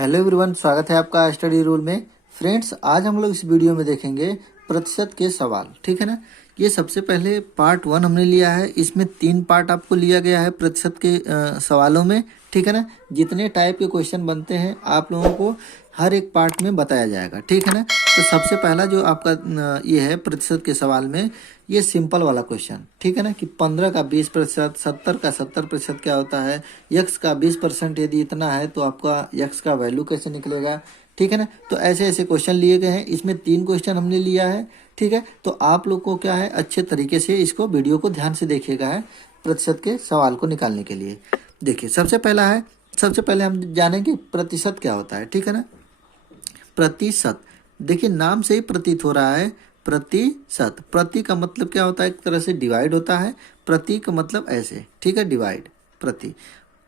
Hello everyone, स्वागत है आपका स्टडी रूल में। फ्रेंड्स, आज हम लोग इस वीडियो में देखेंगे प्रतिशत के सवाल। ठीक है ना। ये सबसे पहले पार्ट 1 हमने लिया है। इसमें 3 पार्ट आपको लिया गया है प्रतिशत के सवालों में। ठीक है ना। जितने टाइप के क्वेश्चन बनते हैं आप लोगों को हर एक पार्ट में बताया जाएगा। ठीक है ना। तो सबसे पहला जो आपका ये है प्रतिशत के सवाल में, ये सिंपल वाला क्वेश्चन। ठीक है ना, कि 15 का 20%, 70 का 70% क्या होता है, यक्स का 20% यदि इतना है तो आपका यक्स का वैल्यू कैसे निकलेगा। ठीक है ना। तो ऐसे ऐसे क्वेश्चन लिए गए हैं। इसमें 3 क्वेश्चन हमने लिया है। ठीक है। तो आप लोग को क्या है, अच्छे तरीके से इसको वीडियो को ध्यान से देखिएगा है प्रतिशत के सवाल को निकालने के लिए। देखिए, सबसे पहले हम जानेंगे प्रतिशत क्या होता है। ठीक है ना। प्रतिशत, देखिए नाम से ही प्रतीत हो रहा है प्रतिशत। प्रति का मतलब क्या होता है, एक तरह से डिवाइड होता है। प्रति का मतलब ऐसे, ठीक है, डिवाइड प्रति।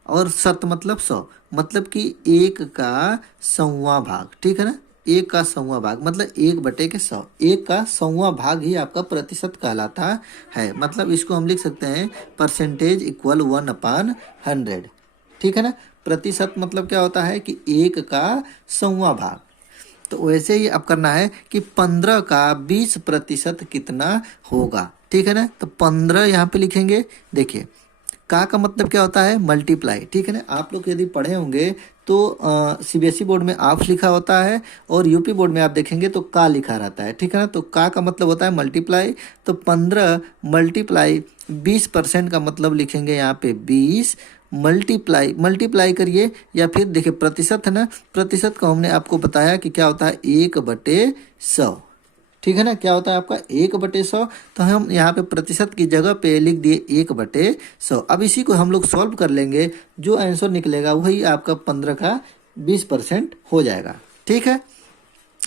और शत मतलब 100, मतलब कि 1 का 100वां भाग। ठीक है ना। 1 का 100वां भाग मतलब 1/100। 1 का 100वां भाग ही आपका प्रतिशत कहलाता है। मतलब इसको हम लिख सकते हैं परसेंटेज इक्वल 1/100। ठीक है ना। प्रतिशत मतलब क्या होता है कि 1 का 100वां भाग। तो वैसे ही अब करना है कि 15 का 20% कितना होगा। ठीक है ना। तो 15 यहाँ पे लिखेंगे। देखिए, का मतलब क्या होता है, मल्टीप्लाई। ठीक है ना। आप लोग यदि पढ़े होंगे तो सीबीएसई बोर्ड में ऑफ लिखा होता है और यूपी बोर्ड में आप देखेंगे तो का लिखा रहता है। ठीक है ना। तो का मतलब होता है मल्टीप्लाई। तो 15 मल्टीप्लाई 20% का मतलब लिखेंगे यहाँ पे 20। मल्टीप्लाई करिए, या फिर देखिए प्रतिशत है ना, प्रतिशत को हमने आपको बताया कि क्या होता है 1/100। ठीक है ना। क्या होता है आपका 1/100। तो हम यहाँ पे प्रतिशत की जगह पे लिख दिए 1/100। अब इसी को हम लोग सॉल्व कर लेंगे, जो आंसर निकलेगा वही आपका 15 का 20% हो जाएगा। ठीक है।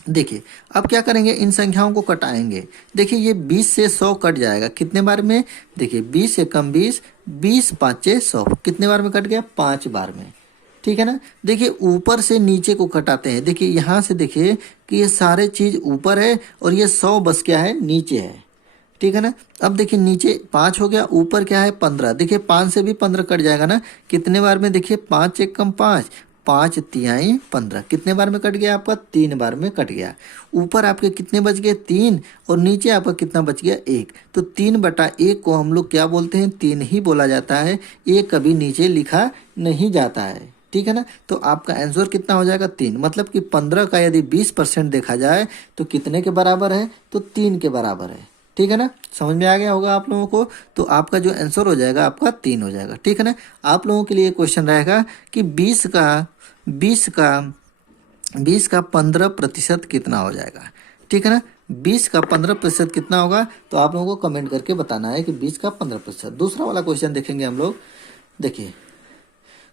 देखिए, अब क्या करेंगे, इन संख्याओं को कटाएंगे। देखिए, ये 20 से 100 कट जाएगा कितने बार में। देखिए, 20 से कम 20, 20 5 100 कितने बार में कट गया, 5 बार में। ठीक है ना। देखिए, ऊपर से नीचे को कटाते हैं। देखिए यहाँ से देखिए कि ये सारे चीज ऊपर है और ये 100 बस क्या है, नीचे है। ठीक है ना। अब देखिए नीचे 5 हो गया, ऊपर क्या है 15। देखिए 5 से भी 15 कट जाएगा ना, कितने बार में, देखिए 5 1 कम 5, 5 तिहाई 15 कितने बार में कट गया आपका, 3 बार में कट गया। ऊपर आपके कितने बच गए, 3, और नीचे आपका कितना बच गया, 1। तो 3/1 को हम लोग क्या बोलते हैं, 3 ही बोला जाता है। 1 कभी नीचे लिखा नहीं जाता है। ठीक है ना। तो आपका आंसर कितना हो जाएगा, 3। मतलब कि 15 का यदि 20% देखा जाए तो कितने के बराबर है, तो 3 के बराबर है। ठीक है ना। समझ में आ गया होगा आप लोगों को। तो आपका जो आंसर हो जाएगा आपका 3 हो जाएगा। ठीक है ना। आप लोगों के लिए क्वेश्चन रहेगा कि 20 का 15% कितना हो जाएगा। ठीक है ना। 20 का 15% कितना होगा, तो आप लोगों को कमेंट करके बताना है कि 20 का 15%। दूसरा वाला क्वेश्चन देखेंगे हम लोग। देखिए,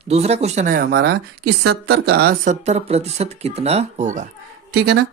दूसरा क्वेश्चन है हमारा कि 70 का 70% कितना होगा। ठीक है ना।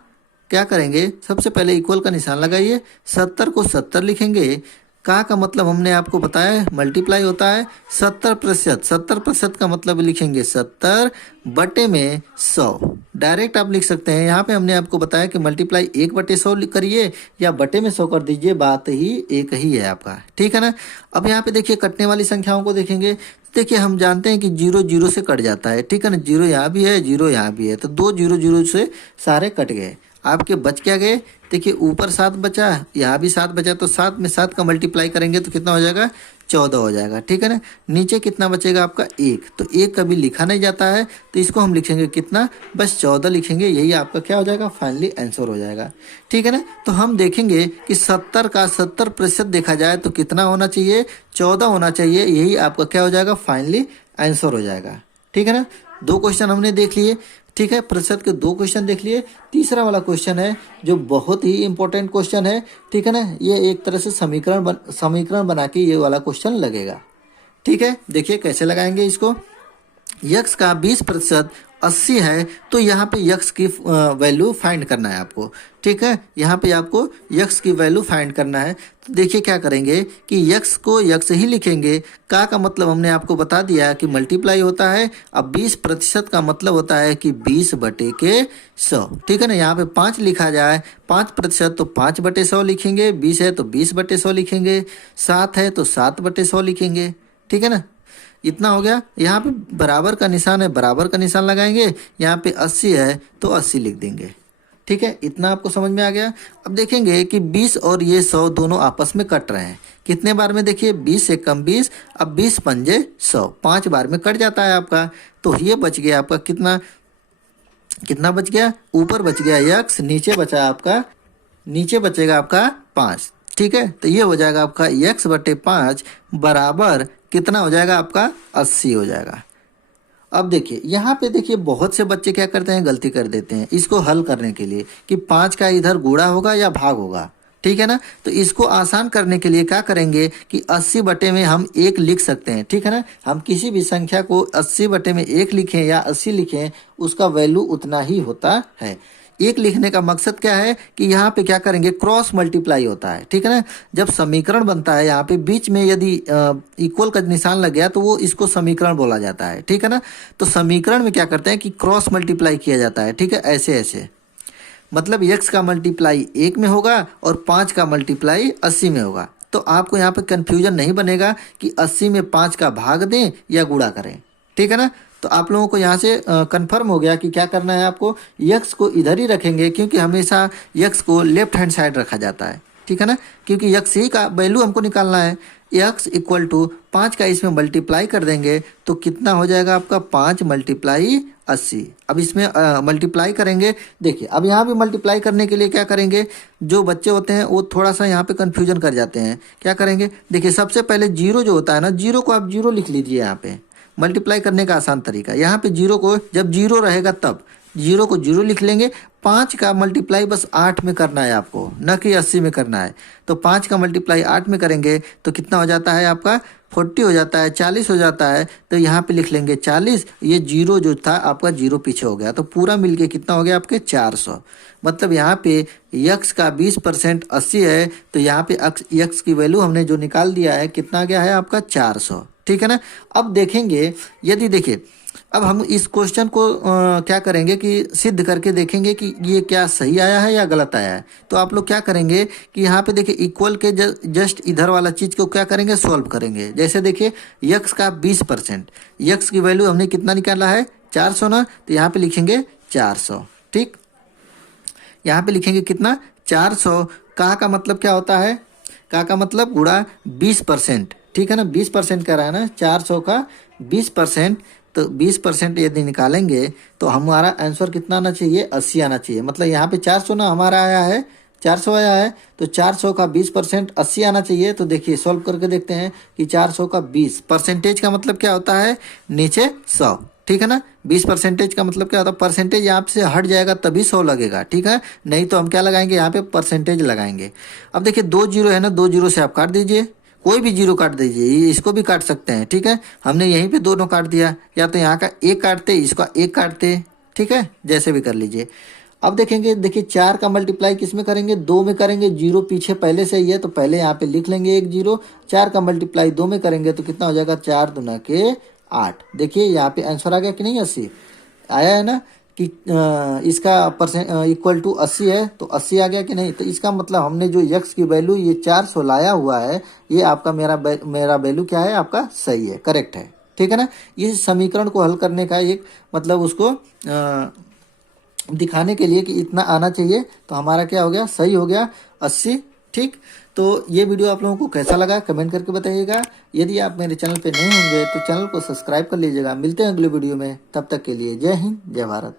क्या करेंगे, सबसे पहले इक्वल का निशान लगाइए, 70 को 70 लिखेंगे। का मतलब हमने आपको बताया है मल्टीप्लाई होता है। 70% का मतलब लिखेंगे 70 बटे में 100। डायरेक्ट आप लिख सकते हैं। यहाँ पे हमने आपको बताया कि मल्टीप्लाई 1/100 करिए या बटे में 100 कर दीजिए, बात ही एक ही है आपका। ठीक है ना। अब यहाँ पे देखिए कटने वाली संख्याओं को देखेंगे। देखिए, हम जानते हैं कि 0 0 से कट जाता है। ठीक है ना। 0 यहाँ भी है, 0 यहाँ भी है, तो 2 0 0 से सारे कट गए। आपके बच क्या गए, देखिए ऊपर 7 बचा, यहाँ भी 7 बचा, तो 7 में 7 का मल्टीप्लाई करेंगे तो कितना हो जाएगा, 14 हो जाएगा। ठीक है ना। नीचे कितना बचेगा आपका 1, तो 1 कभी लिखा नहीं जाता है, तो इसको हम लिखेंगे कितना, बस 14 लिखेंगे। यही आपका क्या हो जाएगा, फाइनली आंसर हो जाएगा। ठीक है ना। तो हम देखेंगे कि 70 का 70% देखा जाए तो कितना होना चाहिए, 14 होना चाहिए। यही आपका क्या हो जाएगा, फाइनली आंसर हो जाएगा। ठीक है ना। 2 क्वेश्चन हमने देख लिए। ठीक है, प्रतिशत के 2 क्वेश्चन देख लिए। तीसरा वाला क्वेश्चन है जो बहुत ही इंपॉर्टेंट क्वेश्चन है। ठीक है ना। ये एक तरह से समीकरण बना के ये वाला क्वेश्चन लगेगा। ठीक है। देखिए कैसे लगाएंगे इसको। यक्स का 20% 80 है, तो यहाँ पे यक्स की वैल्यू फाइंड करना है आपको। ठीक है। यहाँ पे आपको यक्स की वैल्यू फाइंड करना है। तो देखिए क्या करेंगे कि यक्स को यक्स ही लिखेंगे। का मतलब हमने आपको बता दिया कि मल्टीप्लाई होता है। अब 20% का मतलब होता है कि 20/100। ठीक है ना। यहाँ पे 5 लिखा जाए, 5% तो 5/100 लिखेंगे। 20 है तो 20/100 लिखेंगे। 7 है तो 7/100 लिखेंगे। ठीक है ना। इतना हो गया। यहाँ पे बराबर का निशान है, बराबर का निशान लगाएंगे। यहाँ पे 80 है तो 80 लिख देंगे। ठीक है, इतना आपको समझ में आ गया। अब देखेंगे कि 20 और ये 100 दोनों आपस में कट रहे हैं। कितने बार में? देखिए 20 से कम 20, अब 20 पंजे 100, 5 बार में कट जाता है आपका। तो ये बच गया आपका कितना, कितना बच गया? ऊपर बच गया x, नीचे बचा आपका, नीचे बचेगा आपका 5। ठीक है, तो ये हो जाएगा आपका x/5 बराबर कितना हो जाएगा आपका? 80 हो जाएगा। अब देखिए यहाँ पे देखिए बहुत से बच्चे क्या करते हैं, गलती कर देते हैं इसको हल करने के लिए कि 5 का इधर गुणा होगा या भाग होगा। ठीक है ना, तो इसको आसान करने के लिए क्या करेंगे कि 80 बटे में हम 1 लिख सकते हैं। ठीक है ना, हम किसी भी संख्या को 80 बटे में 1 लिखें या 80 लिखें, उसका वैल्यू उतना ही होता है। 1 लिखने का मकसद क्या है कि यहाँ पे क्या करेंगे, क्रॉस मल्टीप्लाई होता है। ठीक है ना, जब समीकरण बनता है यहाँ पे बीच में यदि इक्वल का निशान लग गया तो वो इसको समीकरण बोला जाता है। ठीक है ना, तो समीकरण में क्या करते हैं कि क्रॉस मल्टीप्लाई किया जाता है। ठीक है, ऐसे ऐसे, मतलब x का मल्टीप्लाई 1 में होगा और 5 का मल्टीप्लाई 80 में होगा। तो आपको यहाँ पे कंफ्यूजन नहीं बनेगा कि 80 में 5 का भाग दें या गुणा करें। ठीक है ना, तो आप लोगों को यहाँ से कंफर्म हो गया कि क्या करना है आपको, x को इधर ही रखेंगे क्योंकि हमेशा x को लेफ्ट हैंड साइड रखा जाता है। ठीक है ना, क्योंकि x ही का वैल्यू हमको निकालना है। x इक्वल टू 5 का इसमें मल्टीप्लाई कर देंगे तो कितना हो जाएगा आपका, 5 मल्टीप्लाई 80। अब इसमें मल्टीप्लाई करेंगे। देखिए अब यहाँ पे मल्टीप्लाई करने के लिए क्या करेंगे, जो बच्चे होते हैं वो थोड़ा सा यहाँ पे कन्फ्यूजन कर जाते हैं। क्या करेंगे, देखिए सबसे पहले जीरो जो होता है ना, जीरो को आप जीरो लिख लीजिए। यहाँ पे मल्टीप्लाई करने का आसान तरीका, यहाँ पे जीरो को जब जीरो रहेगा तब जीरो को जीरो लिख लेंगे। 5 का मल्टीप्लाई बस 8 में करना है आपको, न कि 80 में करना है। तो 5 का मल्टीप्लाई 8 में करेंगे तो कितना हो जाता है आपका, 40 हो जाता है, 40 हो जाता है। तो यहाँ पे लिख लेंगे 40, ये जीरो जो था आपका जीरो पीछे हो गया, तो पूरा मिलके कितना हो गया आपके 400। मतलब यहाँ पे x का 20% 80 है, तो यहाँ पे x की वैल्यू हमने जो निकाल दिया है कितना गया है आपका 400। ठीक है ना, अब देखेंगे यदि देखिए अब हम इस क्वेश्चन को क्या करेंगे कि सिद्ध करके देखेंगे कि ये क्या सही आया है या गलत आया है। तो आप लोग क्या करेंगे कि यहाँ पे देखिए इक्वल के जस्ट इधर वाला चीज़ को क्या करेंगे, सॉल्व करेंगे। जैसे देखिए x का 20%, x की वैल्यू हमने कितना निकाला है 400 ना, तो यहाँ पे लिखेंगे 400। ठीक, यहाँ पे लिखेंगे कितना 400। का मतलब क्या होता है, का मतलब गुणा 20%। ठीक है ना, 20% का रहा है ना, 400 का 20%, तो 20% यदि निकालेंगे तो हमारा आंसर कितना आना चाहिए, 80 आना चाहिए। मतलब यहाँ पे 400 ना हमारा आया है, 400 आया है, तो 400 का 20% 80 आना चाहिए। तो देखिए सॉल्व करके देखते हैं कि 400 का 20 परसेंटेज का मतलब क्या होता है, नीचे 100। ठीक है ना, 20% का मतलब क्या होता है, परसेंटेज यहाँ से हट जाएगा तभी 100 लगेगा। ठीक है, नहीं तो हम क्या लगाएंगे, यहाँ पे परसेंटेज लगाएंगे। अब देखिए 2 जीरो है ना, 2 जीरो से आप काट दीजिए, कोई भी जीरो काट दीजिए, इसको भी काट सकते हैं। ठीक है, हमने यहीं पे दोनों काट दिया, या तो यहाँ का एक काटते, इसका एक काटते। ठीक है, जैसे भी कर लीजिए। अब देखेंगे, देखिए 4 का मल्टीप्लाई किस में करेंगे, 2 में करेंगे। जीरो पीछे पहले से ही है तो पहले यहाँ पे लिख लेंगे 1 जीरो। 4 का मल्टीप्लाई 2 में करेंगे तो कितना हो जाएगा, 4 दूना के 8। देखिए यहाँ पे आंसर आ गया कि नहीं, 80 आया है ना, कि इसका इक्वल टू 80 है तो 80 आ गया कि नहीं। तो इसका मतलब हमने जो x की वैल्यू ये 400 लाया हुआ है, ये आपका मेरा वैल्यू क्या है, आपका सही है, करेक्ट है। ठीक है ना, इस समीकरण को हल करने का एक मतलब उसको दिखाने के लिए कि इतना आना चाहिए, तो हमारा क्या हो गया, सही हो गया 80। ठीक, तो ये वीडियो आप लोगों को कैसा लगा कमेंट करके बताइएगा। यदि आप मेरे चैनल पे नए होंगे तो चैनल को सब्सक्राइब कर लीजिएगा। मिलते हैं अगले वीडियो में, तब तक के लिए जय हिंद, जय भारत।